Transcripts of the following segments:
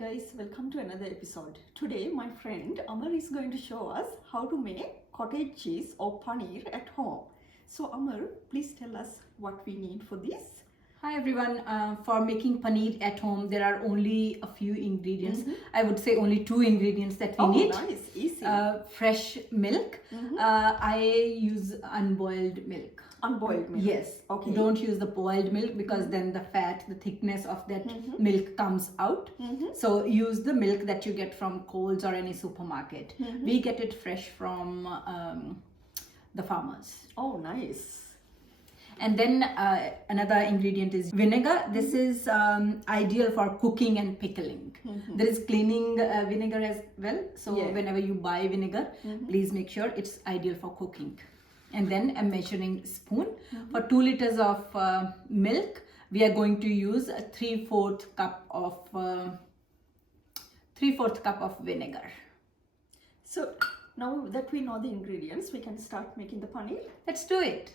guys, welcome to another episode. Today my friend Amar is going to show us how to make cottage cheese or paneer at home. So Amar, please tell us what we need for this. Hi everyone. For making paneer at home, there are only a few ingredients. I would say only two ingredients that we need. Oh, nice, easy. Fresh milk. I use unboiled milk. Unboiled milk. Yes. Okay. Don't use the boiled milk because then the fat, the thickness of that milk comes out. So use the milk that you get from Coles or any supermarket. We get it fresh from the farmers. Oh, nice. And then another ingredient is vinegar. This is ideal for cooking and pickling. There is cleaning vinegar as well. So whenever you buy vinegar, please make sure it's ideal for cooking. And then a measuring spoon. For 2 liters of milk, we are going to use a 3/4 cup of vinegar. So now that we know the ingredients, we can start making the paneer. Let's do it.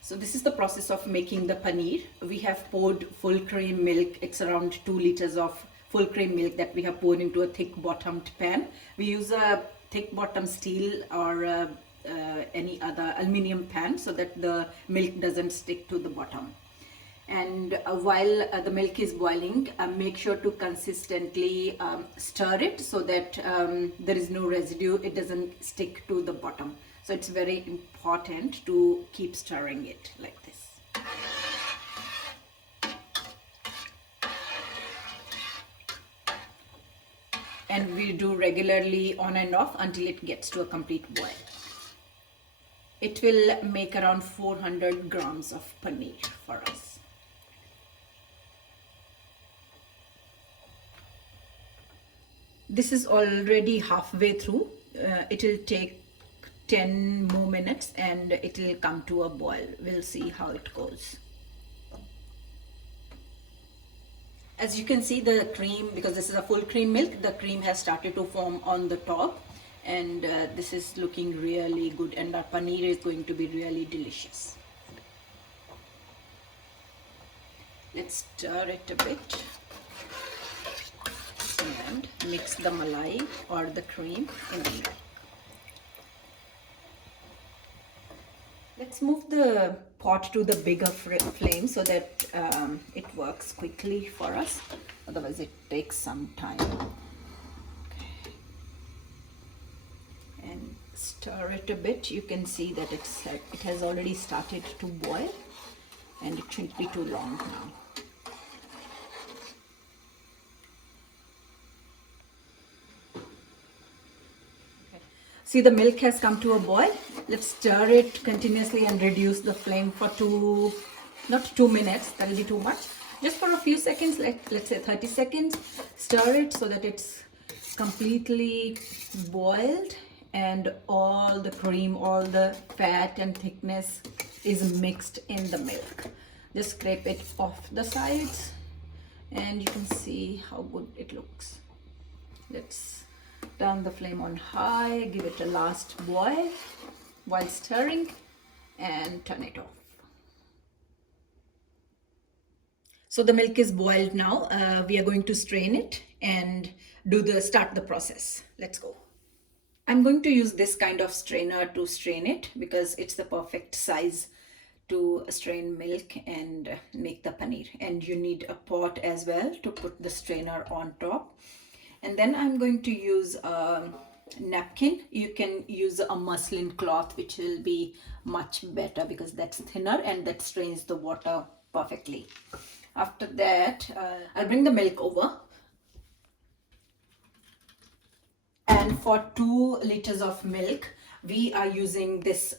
So this is the process of making the paneer. We have poured full cream milk. It's around 2 liters of full cream milk that we have poured into a thick bottomed pan. We use a thick bottom steel or any other aluminium pan so that the milk doesn't stick to the bottom. And while the milk is boiling, make sure to consistently stir it so that there is no residue. It doesn't stick to the bottom. So it's very important to keep stirring it like this. And we do regularly on and off until it gets to a complete boil. It will make around 400 grams of paneer for us. This is already halfway through. It will take 10 more minutes and it will come to a boil. We'll see how it goes. As you can see, the cream, because this is a full cream milk, the cream has started to form on the top, and this is looking really good, and our paneer is going to be really delicious. Let's stir it a bit and mix the malai or the cream in the milk. Let's move the pot to the bigger flame so that it works quickly for us. Otherwise it takes some time. Okay. And stir it a bit. You can see that it has already started to boil, and it shouldn't be too long now. See, the milk has come to a boil. Let's stir it continuously and reduce the flame for not 2 minutes, that will be too much. Just for a few seconds, let's say 30 seconds. Stir it so that it's completely boiled and all the cream, all the fat and thickness is mixed in the milk. Just scrape it off the sides and you can see how good it looks. Let's turn the flame on high, give it a last boil while stirring, and turn it off. So the milk is boiled now. We are going to strain it and start the process. Let's go. I'm going to use this kind of strainer to strain it because it's the perfect size to strain milk and make the paneer. And you need a pot as well to put the strainer on top. And then I'm going to use a napkin. You can use a muslin cloth, which will be much better because that's thinner and that strains the water perfectly. After that, I'll bring the milk over. And for 2 liters of milk, we are using this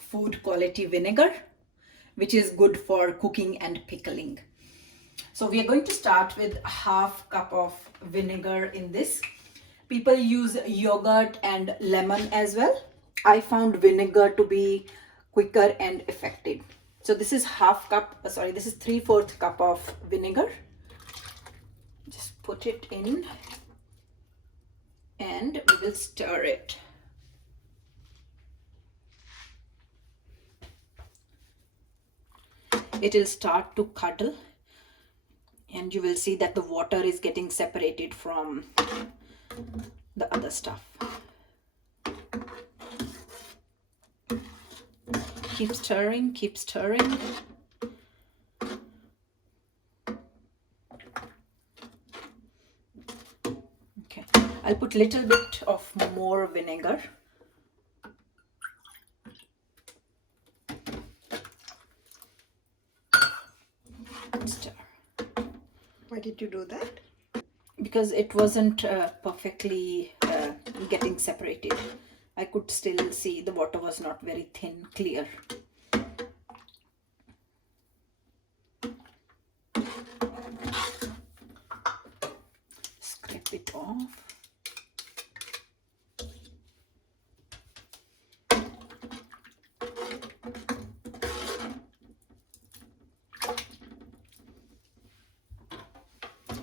food quality vinegar, which is good for cooking and pickling. So we are going to start with ½ cup of vinegar in this. People use yogurt and lemon as well. I found vinegar to be quicker and effective. So this is this is 3/4 cup of vinegar. Just put it in and we will stir it. It will start to curdle. And you will see that the water is getting separated from the other stuff. Keep stirring, keep stirring. Okay, I'll put little bit of more vinegar. Stir. Why did you do that? Because it wasn't perfectly getting separated. I could still see the water was not very thin, clear. Scrape it off.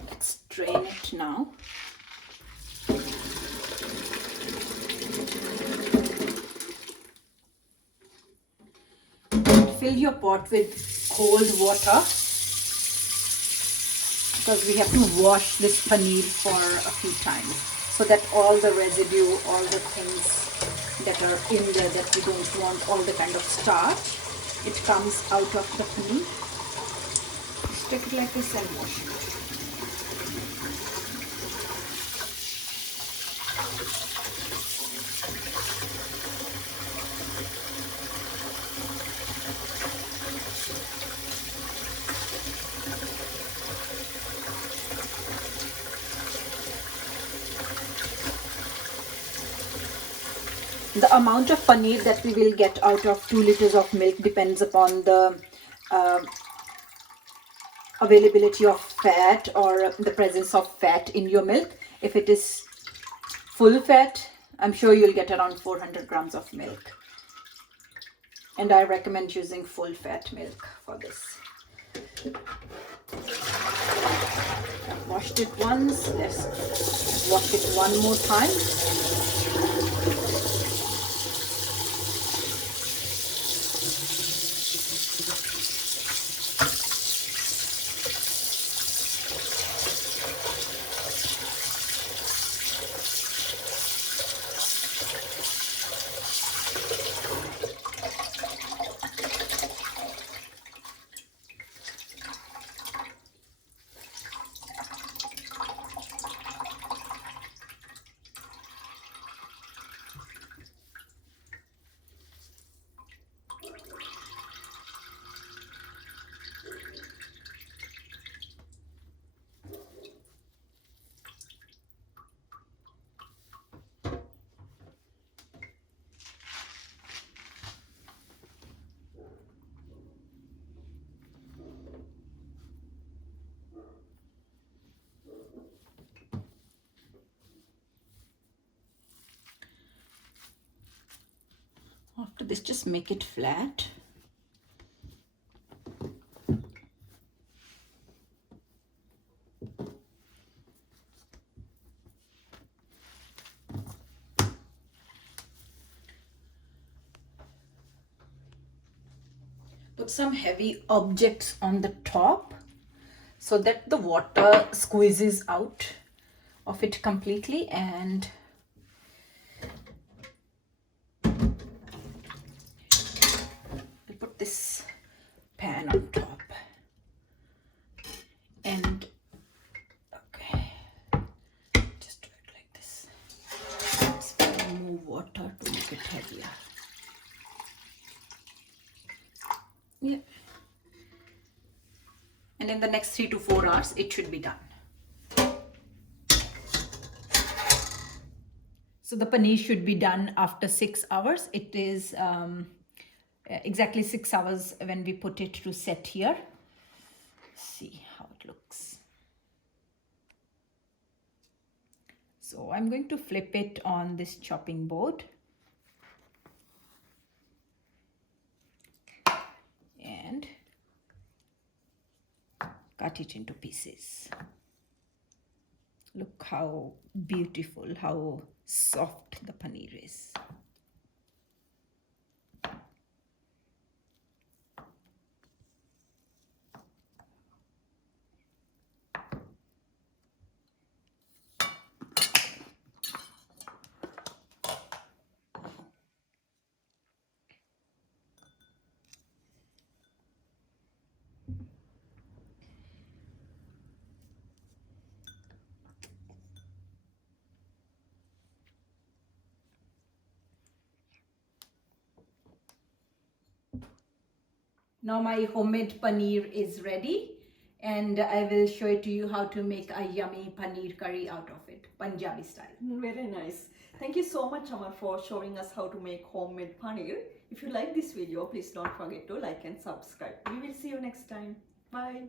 Let's drain it now. Fill your pot with cold water because we have to wash this paneer for a few times so that all the residue, all the things that are in there that we don't want, all the kind of starch, it comes out of the paneer. Just take it like this and wash it. The amount of paneer that we will get out of 2 liters of milk depends upon the availability of fat or the presence of fat in your milk. If it is full fat, I'm sure you'll get around 400 grams of milk. And I recommend using full fat milk for this. I've washed it once. Let's wash it one more time. After this, just make it flat. Put some heavy objects on the top so that the water squeezes out of it completely, and we'll put this pan on top. And okay, just do it like this. Let's remove water to make it heavier. Yeah. And in the next 3 to 4 hours, it should be done. So the paneer should be done after 6 hours. It is exactly 6 hours when we put it to set here. See how it looks. So I'm going to flip it on this chopping board. And cut it into pieces. Look how beautiful, how soft the paneer is. Now my homemade paneer is ready, and I will show it to you how to make a yummy paneer curry out of it, Punjabi style. Very nice. Thank you so much, Amar, for showing us how to make homemade paneer. If you like this video, please don't forget to like and subscribe. We will see you next time. Bye.